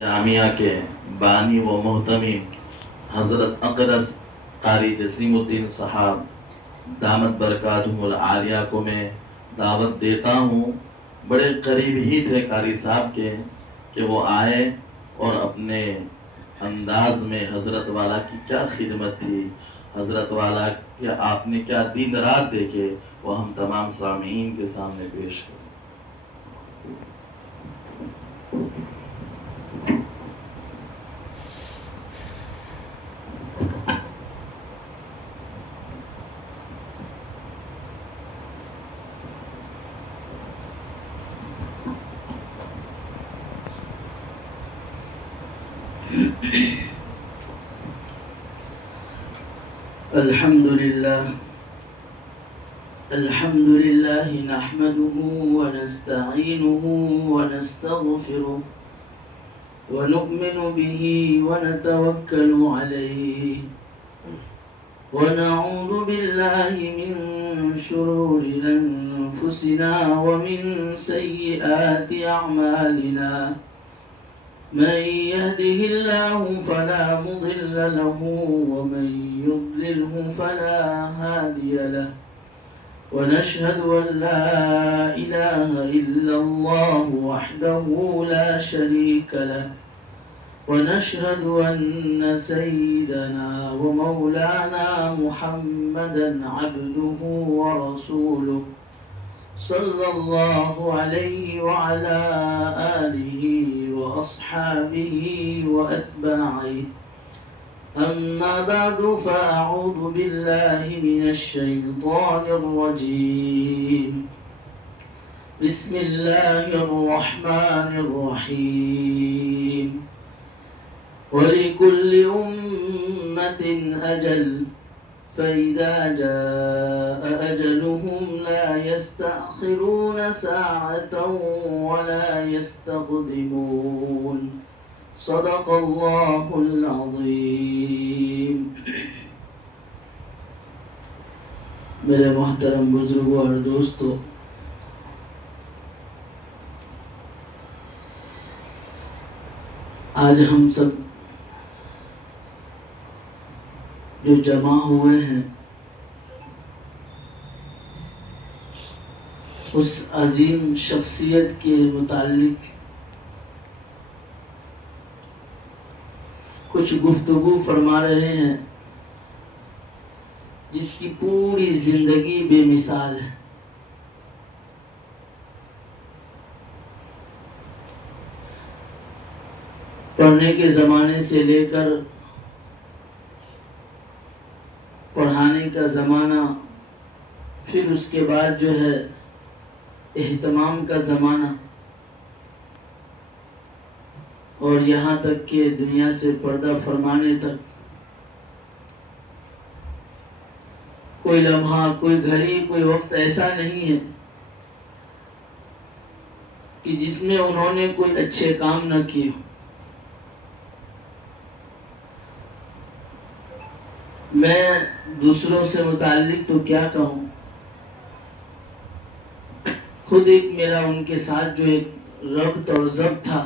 جامعہ کے بانی و محتمی حضرت اقدس قاری جسیم الدین صاحب دامت برکاتہم العالیہ کو میں دعوت دیتا ہوں۔ بڑے قریب ہی تھے قاری صاحب کے کہ وہ آئے اور اپنے انداز میں حضرت والا کی کیا خدمت تھی، حضرت والا کہ آپ نے کیا دن رات دیکھے، وہ ہم تمام سامعین کے سامنے پیش کریں۔ الحمد لله نحمده ونستعينه ونستغفره ونؤمن به ونتوكل عليه ونعوذ بالله من شرور أنفسنا ومن سيئات أعمالنا من يهده الله فلا مضل له ومن يضلله فلا هادي له ونشهد أن لا إله إلا الله وحده لا شريك له ونشهد أن سيدنا ومولانا محمدا عبده ورسوله صلى الله عليه وعلى آله وأصحابه وأتباعه أما بعد فأعوذ بالله من الشيطان الرجيم بسم الله الرحمن الرحيم ولكل أمة أجل فإذا جاء أجلهم لا يستأخرون ساعة ولا يستقدمون صدق الله العظيم۔ میرے محترم بزرگوں اور دوستو، آج ہم سب جو جمع ہوئے ہیں اس عظیم شخصیت کے متعلق کچھ گفتگو فرما رہے ہیں جس کی پوری زندگی بے مثال ہے۔ پڑھنے کے زمانے سے لے کر پڑھانے کا زمانہ، پھر اس کے بعد جو ہے اہتمام کا زمانہ، اور یہاں تک کہ دنیا سے پردہ فرمانے تک کوئی لمحہ، کوئی گھڑی، کوئی وقت ایسا نہیں ہے کہ جس میں انہوں نے کوئی اچھے کام نہ کیے ہوں۔ میں دوسروں سے متعلق تو کیا کہوں، خود ایک میرا ان کے ساتھ جو ایک ربط اور ضبط تھا،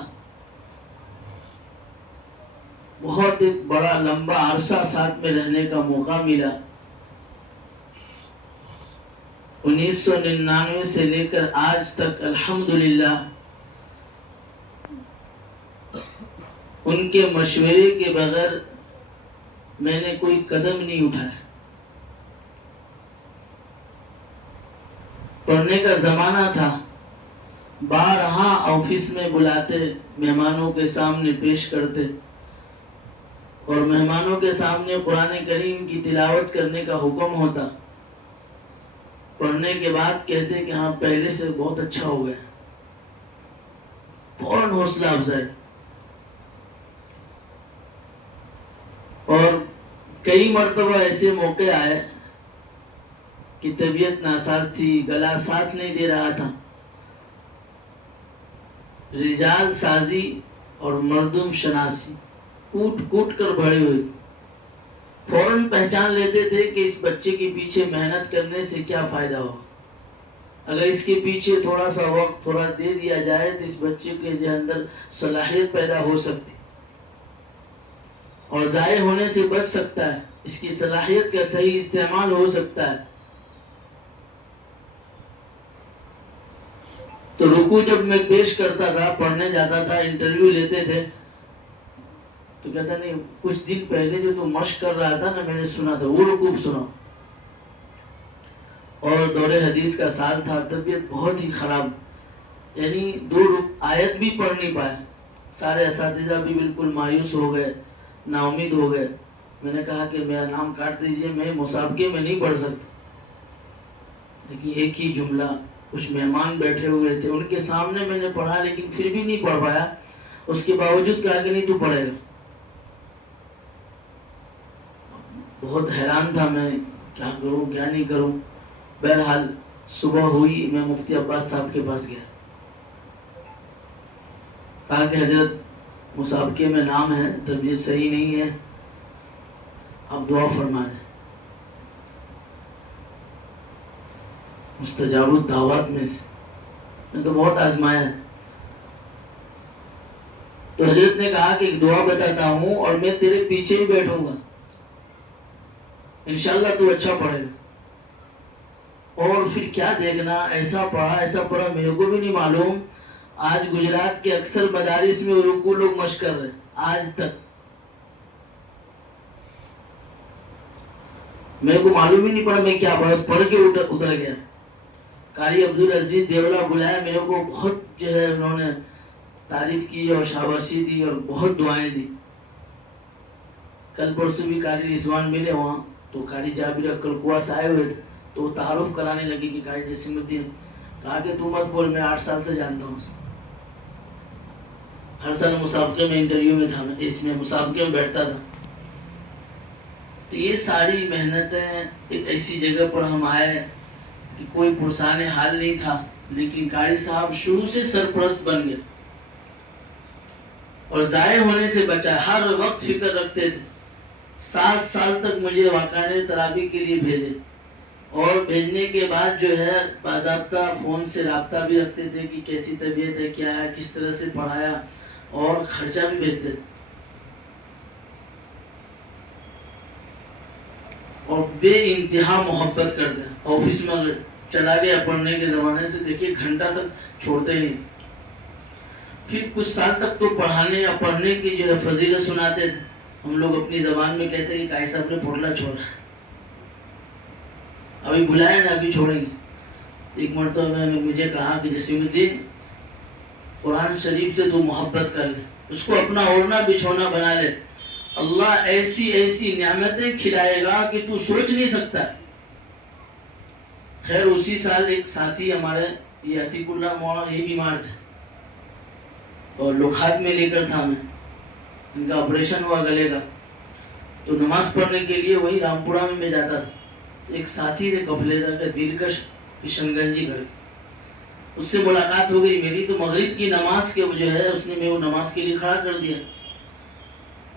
بہت ایک بڑا لمبا عرصہ ساتھ میں رہنے کا موقع ملا۔ 1999 سے لے کر آج تک الحمدللہ ان کے مشورے کے بغیر میں نے کوئی قدم نہیں اٹھایا۔ پڑھنے کا زمانہ تھا، بارہا آفس میں بلاتے، مہمانوں کے سامنے پیش کرتے، اور مہمانوں کے سامنے قرآن کریم کی تلاوت کرنے کا حکم ہوتا۔ پڑھنے کے بعد کہتے کہ ہاں پہلے سے بہت اچھا ہو گیا، فوراً حوصلہ افزائی۔ اور کئی مرتبہ ایسے موقع آئے کہ طبیعت ناساز تھی، گلا ساتھ نہیں دے رہا تھا، رجال سازی اور مردم شناسی کوٹ کوٹ کر بھری ہوئی، فوراً پہچان لیتے تھے کہ اس بچے کے پیچھے محنت کرنے سے کیا فائدہ ہو۔ اگر اس کے پیچھے تھوڑا سا وقت تھوڑا دے دیا جائے تو اس بچے کے اندر صلاحیت پیدا ہو سکتی اور ضائع ہونے سے بچ سکتا ہے، اس کی صلاحیت کا صحیح استعمال ہو سکتا ہے۔ تو رکوع جب میں پیش کرتا تھا، پڑھنے جاتا تھا، انٹرویو لیتے تھے تو کہتا نہیں کچھ دن پہلے جو تو مشق کر رہا تھا نا، میں نے سنا تھا وہ رکوع سنا، اور دور حدیث کا سال تھا، طبیعت بہت ہی خراب، یعنی 2 آیت بھی پڑھ نہیں پائے، سارے اساتذہ بھی بالکل مایوس ہو گئے، نا امید ہو گئے۔ میں نے کہا کہ میرا نام کاٹ دیجئے، میں مسابقے میں نہیں پڑھ سکتا، لیکن ایک ہی جملہ، کچھ مہمان بیٹھے ہوئے تھے ان کے سامنے میں نے پڑھا، لیکن پھر بھی نہیں پڑھ پایا۔ اس کے باوجود کہا کہ نہیں تو پڑھے گا۔ بہت حیران تھا میں، کیا کروں کیا نہیں کروں۔ بہرحال صبح ہوئی، میں مفتی عباس صاحب کے پاس گیا، کہا کہ حضرت مسابقے میں نام ہے، طبیعت صحیح نہیں ہے، آپ دعا فرما دیں۔ مستجاب الدعوات میں سے میں تو بہت آزمایا ہے۔ تو حضرت نے کہا کہ ایک دعا بتاتا ہوں اور میں تیرے پیچھے ہی بیٹھوں گا، انشاءاللہ تو اچھا پڑھے گا۔ اور پھر کیا دیکھنا، ایسا پڑھا میرے کو بھی نہیں معلوم۔ آج گجرات کے اکثر مدارس میں رکوع لوگ مشق کر رہے ہیں، آج تک میرے کو معلوم ہی نہیں پڑا میں کیا پڑھ کے اتر گیا۔ قاری عبدالعزیز دیولا بلایا، میرے کو بہت جو ہے انہوں نے تعریف کی اور شاباشی دی اور بہت دعائیں دی۔ کل پرسوں بھی قاری رضوان ملے وہاں، تو قاری جابر اکلکوا سے آئے ہوئے تھے، تو وہ تعارف کرانے لگے کہ قاری جسیم الدین، کہا کہ تو مت بول، میں 8 سال سے جانتا ہوں، ہر سال مسابقے میں انٹرویو میں تھا، میں اس میں مسابقے میں بیٹھتا تھا۔ تو یہ ساری محنتیں، ایک ایسی جگہ پر ہم آئے کہ کوئی پرسان حال نہیں تھا، لیکن قاری صاحب شروع سے سرپرست بن گئے اور ضائع ہونے سے بچا، ہر وقت فکر رکھتے تھے۔ 7 سال تک مجھے واقعہ ترابی کے لیے بھیجے، اور بھیجنے کے بعد جو ہے باضابطہ فون سے رابطہ بھی رکھتے تھے کہ کیسی طبیعت ہے، کیا ہے، کس طرح سے پڑھایا، اور خرچہ بھی بھیجتے تھے، اور بے انتہا محبت کرتے ہیں۔ آفس میں چلا گیا پڑھنے کے زمانے سے، دیکھیے گھنٹہ تک چھوڑتے نہیں۔ پھر کچھ سال تک تو پڑھانے یا پڑھنے کی جو ہے فضیلت سناتے تھے۔ ہم لوگ اپنی زبان میں کہتے ہیں کہ قاری صاحب نے پھوٹلا چھوڑا، ابھی بلایا نا، ابھی چھوڑیں گے۔ ایک مرتبہ میں نے مجھے کہا کہ جسیم الدین، قرآن شریف سے تو محبت کر لے، اس کو اپنا اوڑھنا بچھونا بنا لے، اللہ ایسی ایسی نعمتیں کھلائے گا کہ تو سوچ نہیں سکتا۔ خیر اسی سال ایک ساتھی ہمارے، یہ عتیق اللہ مولانا، یہ بیمار تھے اور لوکھات میں لے کر تھا، میں ان کا آپریشن ہوا گلے کا، تو نماز پڑھنے کے لیے وہی رامپورہ میں جاتا تھا۔ ایک ساتھی تھے کپلے کا، دلکش کشن گنجی گھر، اس سے ملاقات ہو گئی میری، تو مغرب کی نماز کے جو ہے اس نے میرے نماز کے لیے کھڑا کر دیا۔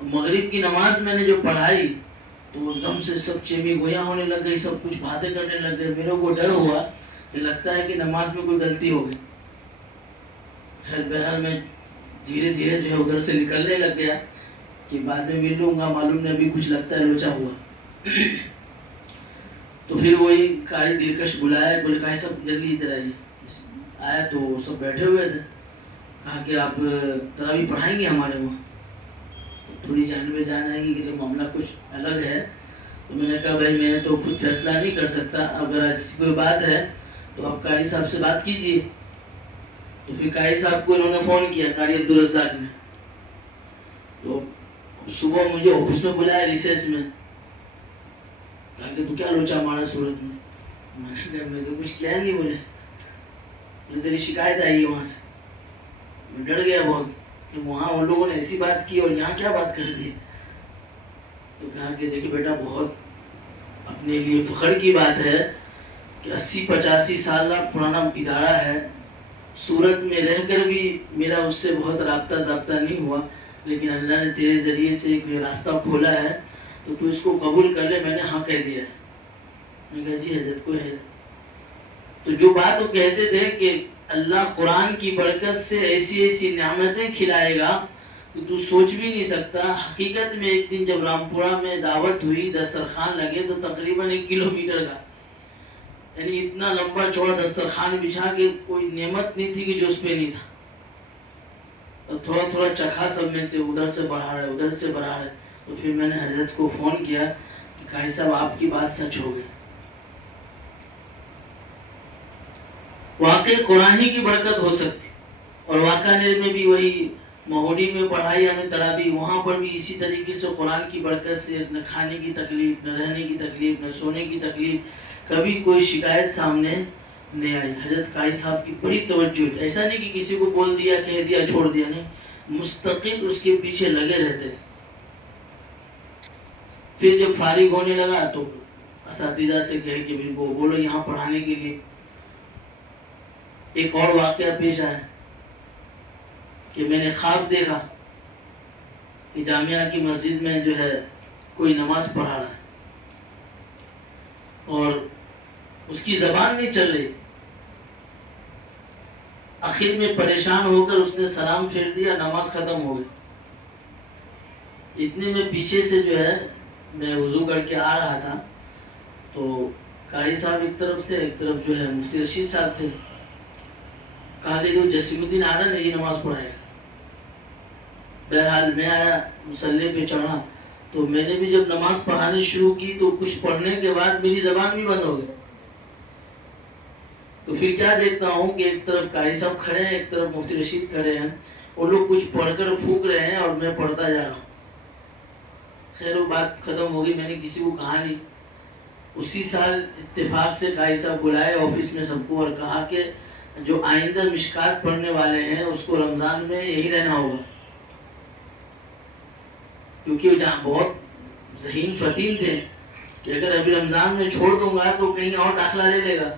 مغرب کی نماز میں نے جو پڑھائی تو ایک دم سے سب چیمی گویاں ہونے لگ گئی، سب کچھ باتیں کرنے لگ گئے۔ میرے کو ڈر ہوا کہ لگتا ہے کہ نماز میں کوئی غلطی ہو گئی۔ خیر بہرحال میں دھیرے دھیرے جو ہے ادھر سے نکلنے لگ گیا کہ بعد میں مل لوں گا، معلوم نہیں ابھی کچھ لگتا ہے لوچا ہوا۔ تو پھر وہی قاری دلکش بلایا، بولے قاری صاحب جلدی ادھر آئیے۔ آیا تو سب بیٹھے ہوئے تھے، کہا کہ آپ تراویح پڑھائیں گے ہمارے وہاں؟ تھوڑی جان میں جان آئے گی کہ معاملہ کچھ الگ ہے۔ تو میں نے کہا بھائی میں تو خود فیصلہ نہیں کر سکتا، اگر ایسی کوئی بات ہے تو آپ قاری صاحب سے بات کیجیے۔ تو پھر قاری صاحب کو انہوں نے فون کیا، قاری عبدالرزاق نے، تو صبح مجھے آفس میں بلایا ریسیس میں، کہا کہ تو کیا لوچا مارا صورت میں؟ میں نے کہا میں تو کچھ کیا نہیں، بولے تیری شکایت آئی ہے وہاں سے۔ میں ڈر گیا بہت کہ وہاں ان لوگوں نے ایسی بات کی اور یہاں کیا بات کر دی۔ تو کہا کہ دیکھیں بیٹا، بہت اپنے لیے فخر کی بات ہے کہ 80-85 سال پرانا ادارہ ہے، سورت میں رہ کر بھی میرا اس سے بہت رابطہ ضابطہ نہیں ہوا، لیکن اللہ نے تیرے ذریعے سے ایک راستہ کھولا ہے تو اس کو قبول کر لے۔ میں نے ہاں کہہ دیا ہے۔ میں نے کہا جی حضرت کوئی ہے۔ تو جو بات وہ کہتے تھے کہ اللہ قرآن کی برکت سے ایسی ایسی نعمتیں کھلائے گا کہ تو سوچ بھی نہیں سکتا. حقیقت میں ایک دن جب رامپورہ میں دعوت ہوئی, دسترخوان لگے تو تقریباً 1 کلومیٹر کا, یعنی اتنا لمبا چوڑا دسترخوان بچھا کہ کوئی نعمت نہیں تھی کہ جو اس پہ نہیں تھا. اور تھوڑا تھوڑا چکھا سب میں سے, ادھر سے بڑھا رہے ادھر سے بڑھا رہے. تو پھر میں نے حضرت کو فون کیا کہ قاری صاحب آپ کی بات سچ ہو گئی. واقعی قرآن ہی کی برکت ہو سکتی. اور واقعہ میں بھی وہی مہوڈی میں پڑھائی ہمیں ترابی, وہاں پر بھی اسی طریقے سے قرآن کی برکت سے نہ کھانے کی تکلیف, نہ رہنے کی تکلیف, نہ سونے کی تکلیف, کبھی کوئی شکایت سامنے نہیں آئی. حضرت قاری صاحب کی بڑی توجہ, ایسا نہیں کہ کسی کو بول دیا, کہہ دیا, چھوڑ دیا, نہیں, مستقل اس کے پیچھے لگے رہتے تھے. پھر جب فارغ ہونے لگا تو اساتذہ سے کہے کہ وہ بولو یہاں پڑھانے کے لیے. ایک اور واقعہ پیش آیا کہ میں نے خواب دیکھا کہ جامعہ کی مسجد میں جو ہے کوئی نماز پڑھا رہا ہے اور اس کی زبان نہیں چل رہی. آخر میں پریشان ہو کر اس نے سلام پھیر دیا, نماز ختم ہو گئی. اتنے میں پیچھے سے جو ہے میں وضو کر کے آ رہا تھا تو قاری صاحب ایک طرف تھے, ایک طرف جو ہے مفتی رشید صاحب تھے. کہا کہ جو جسیم الدین آ رہا ہے یہ نماز پڑھائے گا. بہرحال میں آیا, مصلی پہ چڑھا, تو میں نے بھی جب نماز پڑھانی شروع کی تو کچھ پڑھنے کے بعد میری زبان بھی بند ہو گئی. تو پھر کیا دیکھتا ہوں کہ ایک طرف قاری صاحب کھڑے ہیں, ایک طرف مفتی رشید کھڑے ہیں, وہ لوگ کچھ پڑھ کر پھونک رہے ہیں اور میں پڑھتا جا رہا ہوں. خیر وہ بات ختم ہو گئی, میں نے کسی کو کہا نہیں. اسی سال اتفاق سے قاری صاحب بلائے آفس میں سب کو اور کہا کہ جو آئندہ مشکات پڑھنے والے ہیں اس کو رمضان میں یہی رہنا ہوگا, کیونکہ وہ بہت ذہین فتیل تھے کہ اگر ابھی رمضان میں چھوڑ دوں گا تو کہیں اور داخلہ لے لے گا.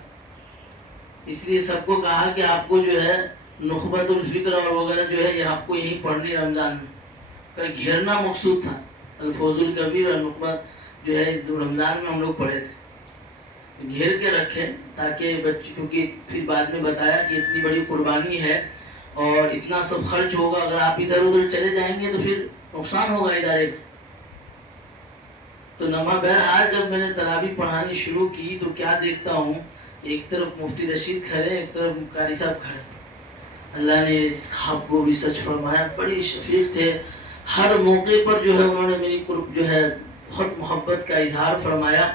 اس لیے سب کو کہا کہ آپ کو جو ہے نخبت الفکر اور وغیرہ جو ہے یہ آپ کو یہی پڑھنی رمضان میں. گھیرنا مقصود تھا, الفوز الکبیر اور نخبت جو ہے رمضان میں ہم لوگ پڑھے تھے. گھیر کے رکھے تاکہ بچے, کیونکہ پھر بعد میں بتایا کہ اتنی بڑی قربانی ہے اور اتنا سب خرچ ہوگا, اگر آپ ادھر ادھر چلے جائیں گے تو پھر نقصان ہوگا ادارے کا. تو بہرحال جب میں نے تراویح پڑھانی شروع کی تو کیا دیکھتا ہوں, ایک طرف مفتی رشید کھڑے, ایک طرف قاری صاحب کھڑے. اللہ نے اس خواب کو بھی سچ فرمایا. بڑی شفیق تھے, ہر موقع پر جو ہے انہوں نے میری جو ہے بہت محبت کا اظہار فرمایا.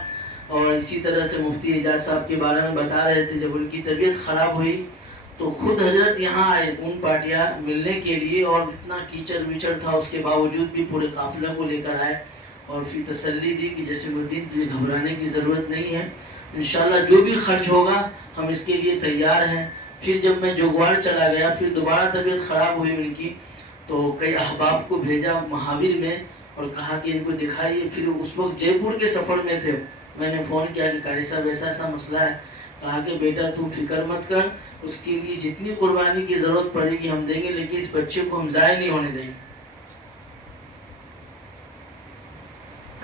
اور اسی طرح سے مفتی اعجاز صاحب کے بارے میں بتا رہے تھے, جب ان کی طبیعت خراب ہوئی تو خود حضرت یہاں آئے اون پاٹیا ملنے کے لیے, اور اتنا کیچڑ ویچڑ تھا اس کے باوجود بھی پورے قافلے کو لے کر آئے اور پھر تسلی دی کہ جسیم الدین تجھے گھبرانے کی ضرورت نہیں ہے, انشاءاللہ جو بھی خرچ ہوگا ہم اس کے لیے تیار ہیں. پھر جب میں جوگواڑ چلا گیا, پھر دوبارہ طبیعت خراب ہوئی ان کی, تو کئی احباب کو بھیجا مہاور میں اور کہا کہ ان کو دکھائیے. پھر اس وقت جے پور کے سفر میں تھے, میں نے فون کیا کہ قاری صاحب ایسا ایسا مسئلہ ہے. کہا کہ بیٹا تو فکر مت کر, اس کے لیے جتنی قربانی کی ضرورت پڑے گی ہم دیں گے, لیکن اس بچے کو ہم ضائع نہیں ہونے دیں گے.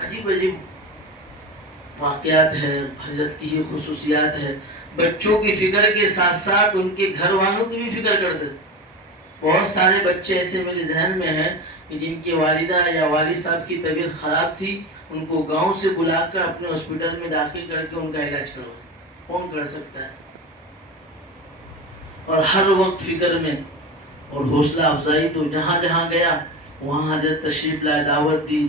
عجیب عجیب واقعات ہے, حضرت کی ہی خصوصیات ہے. بچوں کی فکر کے ساتھ ساتھ ان کے گھر والوں کی بھی فکر کرتے تھے. بہت سارے بچے ایسے میرے ذہن میں ہیں کہ جن کی والدہ یا والد صاحب کی طبیعت خراب تھی, ان کو گاؤں سے بلا کر اپنے ہاسپٹل میں داخل کر کے ان کا علاج کرو. کون کر سکتا ہے؟ اور ہر وقت فکر میں اور حوصلہ افزائی. تو جہاں جہاں گیا وہاں حضرت تشریف لائے, دعوت دی.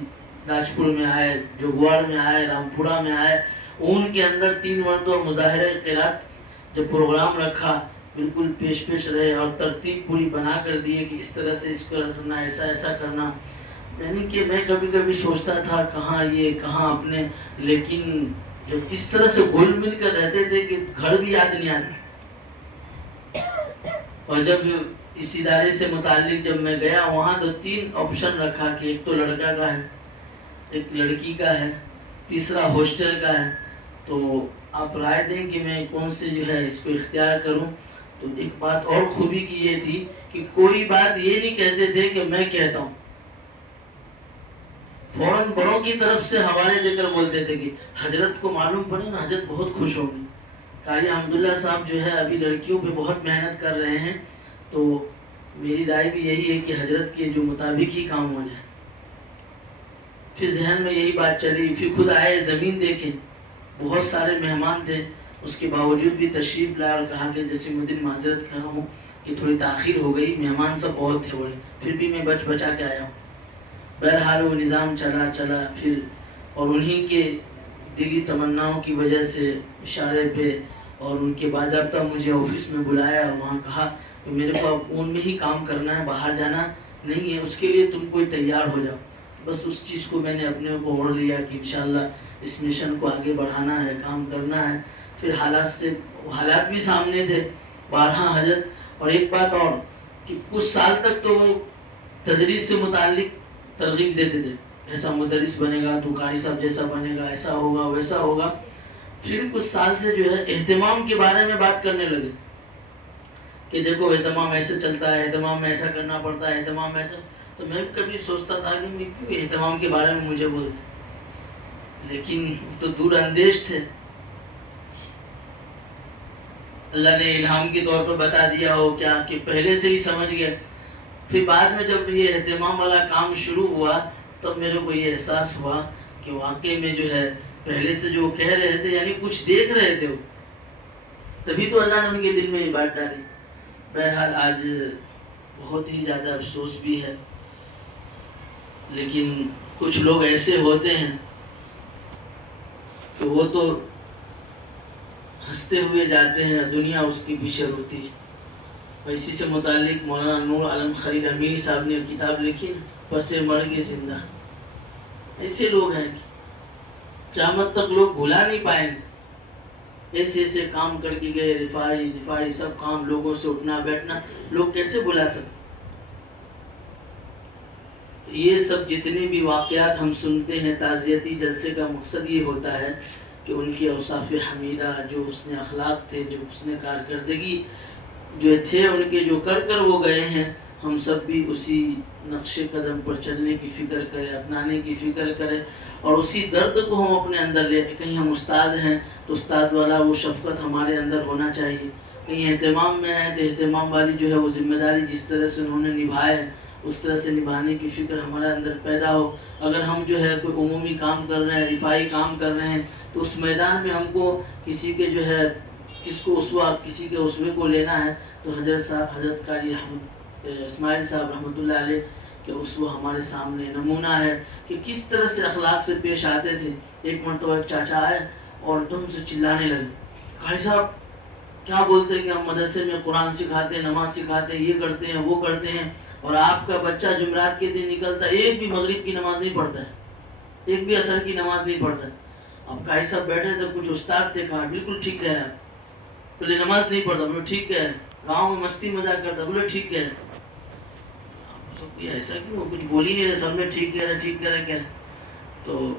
راجپور میں آئے, جوگواڑ میں آئے, رامپورہ میں آئے. اون کے اندر 3 مرتبہ مظاہرہ قرات جب پروگرام رکھا, بالکل پیش رہے اور ترتیب پوری بنا کر دیے کہ اس طرح سے اس کو کرنا, ایسا ایسا کرنا. یعنی کہ میں کبھی کبھی سوچتا تھا کہاں یہ کہاں اپنے, لیکن جب اس طرح سے گھل مل کر رہتے تھے کہ گھر بھی یاد نہیں آتا. اور جب اس ادارے سے متعلق جب میں گیا وہاں تو 3 آپشن رکھا کہ ایک تو لڑکا کا ہے, ایک لڑکی کا ہے, تیسرا ہاسٹل کا ہے. تو آپ رائے دیں کہ میں کون سے جو ہے اس کو اختیار کروں. تو ایک بات اور خوبی کی یہ تھی کہ کوئی بات یہ نہیں کہتے تھے کہ میں کہتا ہوں, فوراً بڑوں کی طرف سے حوالے دے کر بولتے تھے کہ حضرت کو معلوم پڑے نا, حضرت بہت خوش ہوں گے. قاری حمداللہ صاحب جو ہے ابھی لڑکیوں پہ بہت محنت کر رہے ہیں، تو میری رائے بھی یہی ہے کہ حضرت کے جو مطابق ہی کام ہو جائے۔ پھر ذہن میں یہی بات چلی، پھر خود آئے، زمین دیکھیں، بہت سارے مہمان تھے، اس کے باوجود بھی تشریف لائے اور کہا کہ جیسے مدین معذرت کر رہا ہوں کہ تھوڑی تاخیر ہو گئی، مہمان سب بہت تھے بڑے، پھر بھی میں بچ بچا کے آیا ہوں۔ بہرحال وہ نظام چلا پھر، اور انہی کے دلی تمناؤں کی وجہ سے اشارے پہ اور ان کے باضابطہ مجھے آفس میں بلایا اور وہاں کہا کہ میرے کو اب اون میں ہی کام کرنا ہے، باہر جانا نہیں ہے، اس کے لیے تم کوئی تیار ہو جاؤ۔ بس اس چیز کو میں نے اپنے اوپر اوڑھ لیا کہ انشاءاللہ اس مشن کو آگے بڑھانا ہے، کام کرنا ہے۔ پھر حالات بھی سامنے تھے، 12 حضرت، اور ایک بات اور کہ کچھ سال تک تو وہ تدریس سے متعلق ترغیب دیتے تھے، ایسا مدرس بنے گا تو قاری صاحب جیسا بنے گا، ایسا ہوگا ویسا ہوگا۔ پھر کچھ سال سے جو ہے اہتمام کے بارے میں بات کرنے لگے کہ دیکھو اہتمام ایسے چلتا ہے، اہتمام میں ایسا کرنا پڑتا ہے، اہتمام ایسا۔ تو میں کبھی سوچتا تھا کہ میں کیوں اہتمام کے بارے میں مجھے بولتے، لیکن تو دور اندیش تھے، اللہ نے الہام کے طور پر بتا دیا ہو کیا کہ پہلے سے ہی سمجھ گئے۔ پھر بعد میں جب یہ اہتمام والا کام شروع ہوا تب میرے کو یہ احساس ہوا کہ واقعی میں جو ہے پہلے سے جو کہہ رہے تھے یعنی کچھ دیکھ رہے تھے وہ، تبھی تو اللہ نے ان کے دل میں یہ بات ڈالی۔ بہرحال آج بہت ہی زیادہ افسوس بھی ہے، لیکن کچھ لوگ ایسے ہوتے ہیں کہ وہ تو ہنستے ہوئے جاتے ہیں، دنیا اس کے پیچھے روتی ہے۔ اسی سے متعلق مولانا نور عالم خالد امیری صاحب نے کتاب لکھی، پس مرگ زندہ۔ ایسے لوگ ہیں کہ قیامت تک لوگ بھلا نہیں پائیں گے، ایسے کام کر کے گئے، رفائی سب کام، لوگوں سے اٹھنا بیٹھنا، لوگ کیسے بھلا سکتے؟ یہ سب جتنے بھی واقعات ہم سنتے ہیں تعزیتی جلسے کا مقصد یہ ہوتا ہے کہ ان کے اوصاف حمیدہ، جو حسن اخلاق تھے، جو حسن کارکردگی جو تھے ان کے، جو کر وہ گئے ہیں، ہم سب بھی اسی نقش قدم پر چلنے کی فکر کریں، اپنانے کی فکر کریں، اور اسی درد کو ہم اپنے اندر لے۔ کہیں ہم استاد ہیں تو استاد والا وہ شفقت ہمارے اندر ہونا چاہیے، کہیں اہتمام میں ہے تو اہتمام والی جو ہے وہ ذمہ داری جس طرح سے انہوں نے نبھائے اس طرح سے نبھانے کی فکر ہمارے اندر پیدا ہو۔ اگر ہم جو ہے کوئی عمومی کام کر رہے ہیں، رفائی کام کر رہے ہیں، تو اس میدان میں ہم کو کسی کے جو ہے کس کو اسوہ، کسی کے اسوے کو لینا ہے تو حضرت قاری اسماعیل صاحب رحمۃ اللہ علیہ کہ اسوہ ہمارے سامنے نمونہ ہے کہ کس طرح سے اخلاق سے پیش آتے تھے۔ ایک مرتبہ ایک چاچا آئے اور دم سے چلانے لگے، قاری صاحب کیا بولتے ہیں کہ ہم مدرسے میں قرآن سکھاتے ہیں، نماز سکھاتے ہیں، یہ کرتے ہیں وہ کرتے ہیں، اور آپ کا بچہ جمعرات کے دن نکلتا ہے ایک بھی مغرب کی نماز نہیں پڑھتا ہے، ایک بھی عصر کی نماز نہیں پڑھتا ہے۔ اب قاری صاحب بیٹھے تھے، کچھ استاد تھے، کہا بالکل ٹھیک کہہ رہے ہیں، بولے نماز نہیں پڑھتا، بولے ٹھیک کہہ رہے ہیں، گاؤں میں مستی مذاق کرتا، بولے ٹھیک کہہ رہے ہیں۔ ایسا کیوں، کچھ بول ہی نہیں رہے، سب میں ٹھیک کہہ رہے ٹھیک کہہ رہے کہہ رہے۔ تو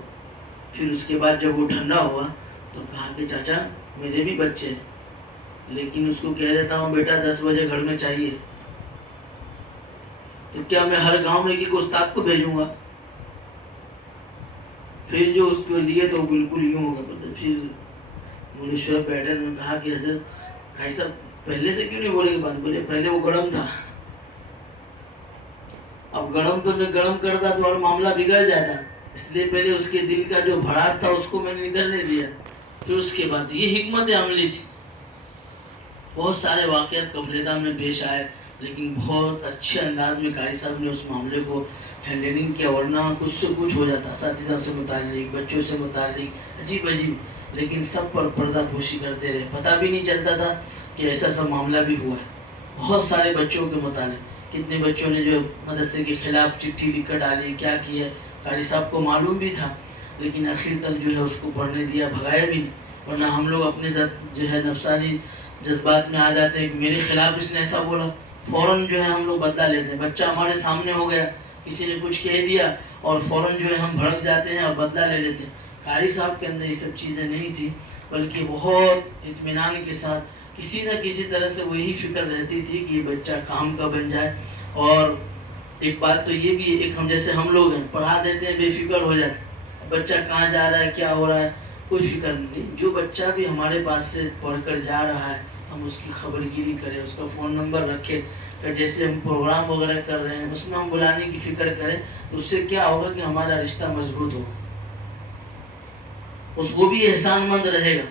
پھر اس کے بعد جب وہ ٹھنڈا ہوا تو کہا کہ چاچا میرے بھی بچے ہیں، لیکن اس کو کہہ دیتا ہوں بیٹا 10 بجے گھر میں چاہیے، تو کیا میں ہر گاؤں میں ایک استاد کو بھیجوں گا؟ پھر جو اس کو لیے تو بالکل یوں ہوگا۔ پھر مولوی شعیب بیٹھے نے کہا کہ حضرت قاری صاحب پہلے سے کیوں نہیں بولے کہ بات؟ بولے پہلے وہ گرم تھا، اب گرم تو میں گرم کرتا تو اور معاملہ بگڑ جاتا، اس لیے پہلے اس کے دل کا جو بھڑاس تھا اس کو میں نے نکلنے دیا، پھر اس کے بعد یہ حکمت عملی تھی۔ بہت سارے واقعات قبلِ میں پیش آئے، لیکن بہت اچھے انداز میں قاری صاحب نے اس معاملے کو ہینڈلنگ کیا، ورنہ کچھ سے کچھ ہو جاتا، اساتذہ سے متعلق، بچوں سے متعلق، عجیب، لیکن سب پر پردہ پوشی کرتے رہے، پتہ بھی نہیں چلتا تھا کہ ایسا سب معاملہ بھی ہوا ہے۔ بہت سارے بچوں کے متعلق کتنے بچوں نے جو مدرسے کے خلاف چٹھی لکھ کر ڈالی، کیا کیا، قاری صاحب کو معلوم بھی تھا، لیکن آخر تک جو ہے اس کو پڑھنے دیا، بھگایا بھی نہیں، ورنہ ہم لوگ اپنے جو ہے نفسانی جذبات میں آ جاتے ہیں کہ میرے خلاف اس نے ایسا بولا، فوراً جو ہے ہم لوگ بدلہ لیتے ہیں۔ بچہ ہمارے سامنے ہو گیا، کسی نے کچھ کہہ دیا اور فوراً جو ہے ہم بھڑک جاتے ہیں اور بدلہ لے لیتے ہیں۔ قاری صاحب کے اندر یہ سب چیزیں نہیں تھی، بلکہ بہت اطمینان کے ساتھ کسی نہ کسی طرح سے وہی فکر رہتی تھی کہ یہ بچہ کام کا بن جائے۔ اور ایک بات تو یہ بھی، ایک ہم جیسے ہم لوگ ہیں پڑھا دیتے ہیں، بے فکر ہو جاتے، بچہ کہاں جا رہا ہے کیا ہو رہا ہے، کوئی فکر نہیں. جو بچہ بھی ہمارے پاس سے پڑھ کر جا رہا ہے ہم اس کی خبر گیری کریں, اس کا فون نمبر رکھیں, کہ جیسے ہم پروگرام وغیرہ کر رہے ہیں اس میں ہم بلانے کی فکر کریں. اس سے کیا ہوگا کہ ہمارا رشتہ مضبوط ہوگا, اس کو بھی احسان مند رہے گا,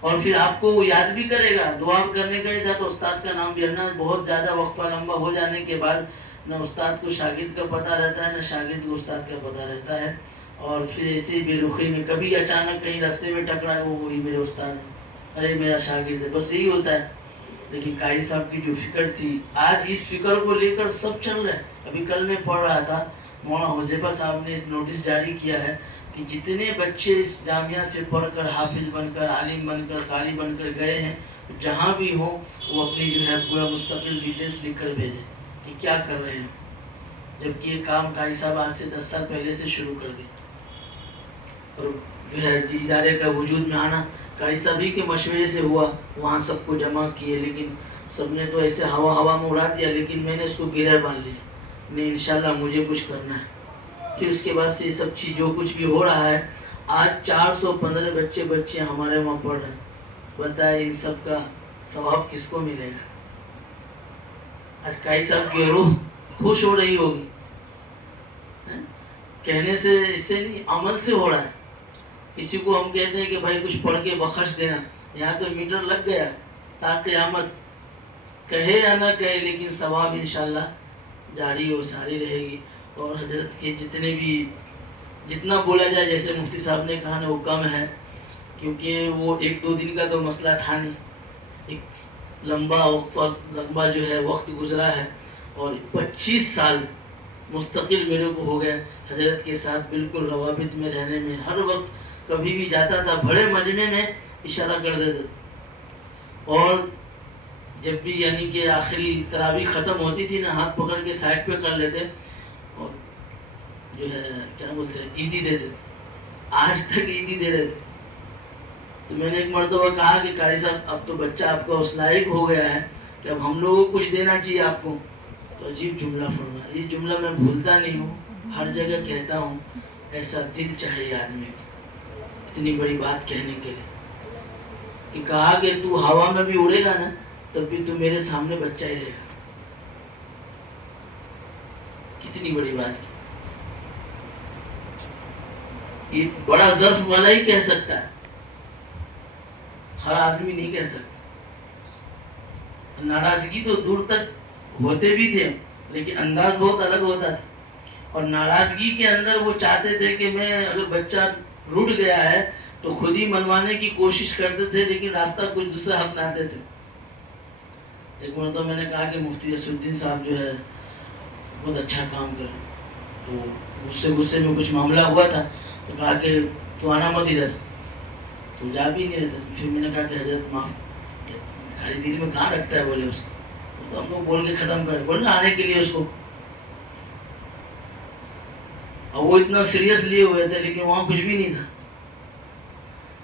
اور پھر آپ کو وہ یاد بھی کرے گا. دعا کرنے کا ہی تھا تو استاد کا نام بھی ہے نا. بہت زیادہ وقفہ لمبا ہو جانے کے بعد نہ استاد کو شاگرد کا پتہ رہتا ہے, نہ شاگرد کو استاد کا پتہ رہتا ہے, اور پھر ایسے بے رخی میں کبھی اچانک کہیں راستے میں ٹکرا ہے, وہی میرے استاد ہے, ارے میرا شاگرد ہے, بس یہی ہوتا ہے. لیکن قاری صاحب کی جو فکر تھی, آج اس فکر کو لے کر سب چل رہے ہیں. ابھی کل میں پڑھ رہا تھا, مولانا حذیفہ صاحب نے نوٹس جاری کیا ہے کہ جتنے بچے اس جامعہ سے پڑھ کر حافظ بن کر, عالم بن کر, قاری بن کر گئے ہیں, جہاں بھی ہوں وہ اپنی جو ہے پورا مستقل ڈیٹیلس لکھ کر بھیجیں کہ کیا کر رہے ہیں. جبکہ یہ کام قاری صاحب آج سے 10 سال پہلے سے شروع کر دی, اور جو ہے ادارے کا وجود میں آنا قاری صاحب ہی کے مشورے سے ہوا. وہاں سب کو جمع کیے, لیکن سب نے تو ایسے ہوا میں اڑا دیا, لیکن میں نے اس کو گرہ باندھ لیا, نہیں انشاءاللہ مجھے کچھ کرنا ہے. پھر اس کے بعد سے یہ سب چیز جو کچھ بھی ہو رہا ہے, آج 415 بچے ہمارے وہاں پڑھ رہے ہیں. بتائے ان سب کا ثواب کس کو ملے گا؟ آج قاری صاحب کی روح خوش ہو رہی ہوگی. کہنے سے اس سے نہیں, عمل سے ہو رہا ہے. کسی کو ہم کہتے ہیں کہ بھائی کچھ پڑھ کے بخش دینا, یہاں تو میٹر لگ گیا تا قیامت, کہے یا نہ کہے لیکن ثواب انشاءاللہ جاری و ساری رہے گی. اور حضرت کے جتنے بھی جتنا بولا جائے, جیسے مفتی صاحب نے کہا نا, وہ کم ہے, کیونکہ وہ 1-2 دن کا تو مسئلہ تھا نہیں. ایک لمبا جو ہے وقت گزرا ہے, اور 25 سال مستقل میرے کو ہو گئے حضرت کے ساتھ بالکل روابط میں رہنے میں. ہر وقت کبھی بھی جاتا تھا بڑے مجمع میں اشارہ کر دیتے, اور جب بھی یعنی کہ آخری تراویح ختم ہوتی تھی نا, ہاتھ پکڑ کے سائڈ پہ کر لیتے, اور جو ہے کیا بولتے ہیں عیدی دیتے تھے. آج تک عیدی دے رہے تھے. تو میں نے ایک مرتبہ کہا کہ قاری صاحب اب تو بچہ آپ کا اس لائق ہو گیا ہے کہ اب ہم لوگوں کو کچھ دینا چاہیے آپ کو. تو عجیب جملہ فرمایا, یہ جملہ میں بھولتا نہیں ہوں, ہر جگہ کہتا ہوں. ایسا دل چاہیے آدمی کو اتنی بڑی بات کہنے کے لیے, کہ کہا کہ تو ہوا میں بھی اڑے گا نا تب بھی تو میرے سامنے بچہ ہی رہے گا. کتنی بڑی بات کی. یہ بڑا ظرف والا ہی کہہ سکتا ہے, ہر آدمی نہیں کہہ سکتا. ناراضگی تو دور تک ہوتے بھی تھے, لیکن انداز بہت الگ ہوتا تھا. اور ناراضگی کے اندر وہ چاہتے تھے کہ میں اگر بچہ روٹ گیا ہے تو خود ہی منوانے کی کوشش کرتے تھے, لیکن راستہ کچھ دوسرا اپناتے تھے. ایک مرتبہ میں نے کہا کہ مفتی اسد الدین صاحب جو ہے بہت اچھا کام کر رہے ہیں, تو غصے میں کچھ معاملہ ہوا تھا, تو کہا کہ تو آنا مت ادھر, تو جا بھی نہیں رہتا. پھر میں نے کہا کہ حضرت معاف, گاڑی دل میں کہاں رکھتا ہے بولے اس کو, تو ہم لوگ بول کے ختم کرے, بولے آنے کے لیے اس کو. اور وہ اتنا سیریس لیے ہوئے تھے, لیکن وہاں کچھ بھی نہیں تھا.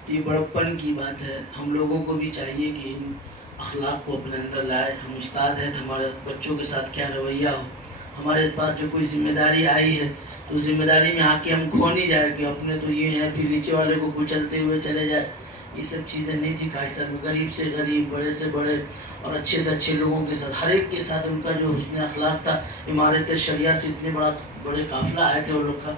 یہ بڑپن کی بات ہے. ہم لوگوں کو بھی چاہیے کہ ان اخلاق کو اپنے اندر لائے. ہم استاد ہیں تو ہمارے بچوں کے ساتھ کیا رویہ ہو. ہمارے پاس جو کوئی ذمہ داری آئی ہے تو ذمہ داری میں آ کے ہم کھو نہیں جائے کہ اپنے تو یہ ہیں پھر نیچے والے کو کچلتے ہوئے چلے جائے. یہ سب چیزیں نہیں تھی قاری صاحب. غریب سے غریب, بڑے سے بڑے اور اچھے سے اچھے لوگوں کے ساتھ, ہر ایک کے ساتھ ان کا جو حسن اخلاق تھا. عمارت شریعہ سے اتنے بڑے قافلہ آئے تھے ان لوگ کا,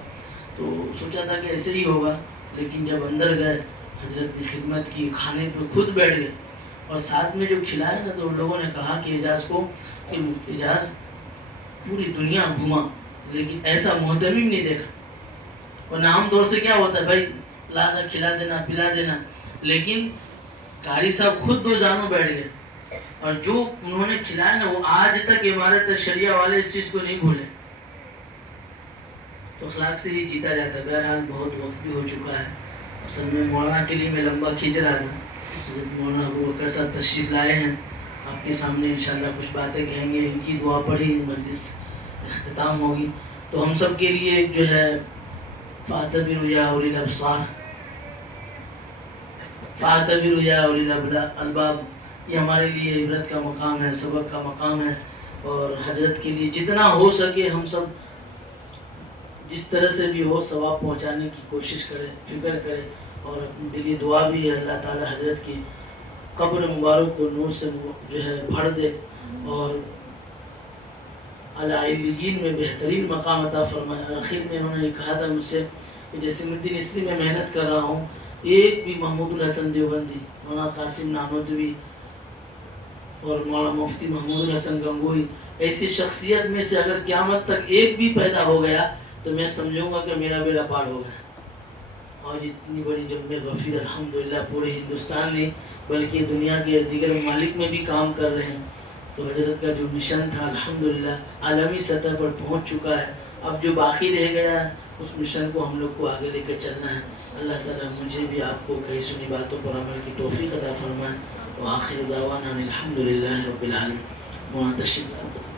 تو سوچا تھا کہ ایسے ہی ہوگا. لیکن جب اندر گئے حضرت نے خدمت کی, کھانے پہ خود بیٹھ گئے, اور ساتھ میں جو کھلایا نا تو ان لوگوں نے کہا کہ اعجاز کو, کہ اعجاز پوری دنیا گھما لیکن ایسا محتمم نہیں دیکھا. ورنہ عام طور سے کیا ہوتا ہے بھائی, لانا کھلا دینا پلا دینا, لیکن قاری صاحب خود 2 جانوں بیٹھ گئے, اور جو انہوں نے کھلایا نا وہ آج تک عمارت شریعہ والے اس چیز کو نہیں بھولے. تو اخلاق سے ہی جیتا جاتا ہے. بہرحال بہت وقت بھی ہو چکا ہے. اصل میں مولانا کے لیے میں لمبا کھینچ رہا تھا. حضرت مولانا ابو بکر صاحب تشریف لائے ہیں, آپ کے سامنے انشاءاللہ کچھ باتیں کہیں گے. ان کی دعا پڑھی مجلس اختتام ہوگی. تو ہم سب کے لیے ایک جو ہے فاعتبروا یا اولی الابصار, فاعتبروا یا اولی الالباب, یہ ہمارے لیے عبرت کا مقام ہے, سبق کا مقام ہے. اور حضرت کے لیے جتنا ہو سکے ہم سب جس طرح سے بھی ہو ثواب پہنچانے کی کوشش کرے، فکر کرے، اور اپنی دلی دعا بھی ہے اللہ تعالی حضرت کی قبر مبارک کو نور سے جو ہے بھر دے، اور علیین میں بہترین مقام عطا فرمائے۔ آخر میں انہوں نے کہا تھا مجھ سے کہ جیسے الدین اس لیے میں محنت کر رہا ہوں، ایک بھی محمود الحسن دیوبندی، مولانا قاسم نانوتوی اور مولانا مفتی محمود الحسن گنگوئی ایسی شخصیت میں سے اگر قیامت تک ایک بھی پیدا ہو گیا تو میں سمجھوں گا کہ میرا بیڑا پار ہو گیا۔ آج اتنی بڑی جنب غفیر الحمدللہ پورے ہندوستان میں بلکہ دنیا کے دیگر ممالک میں بھی کام کر رہے ہیں، تو حضرت کا جو مشن تھا الحمدللہ عالمی سطح پر پہنچ چکا ہے۔ اب جو باقی رہ گیا ہے اس مشن کو ہم لوگ کو آگے لے کر چلنا ہے۔ اللہ تعالیٰ مجھے بھی آپ کو کئی سنی باتوں پر عمل کی توفیق عطا فرمائے۔ وآخر دعوانا الحمدللہ رب العالمین۔ تشریف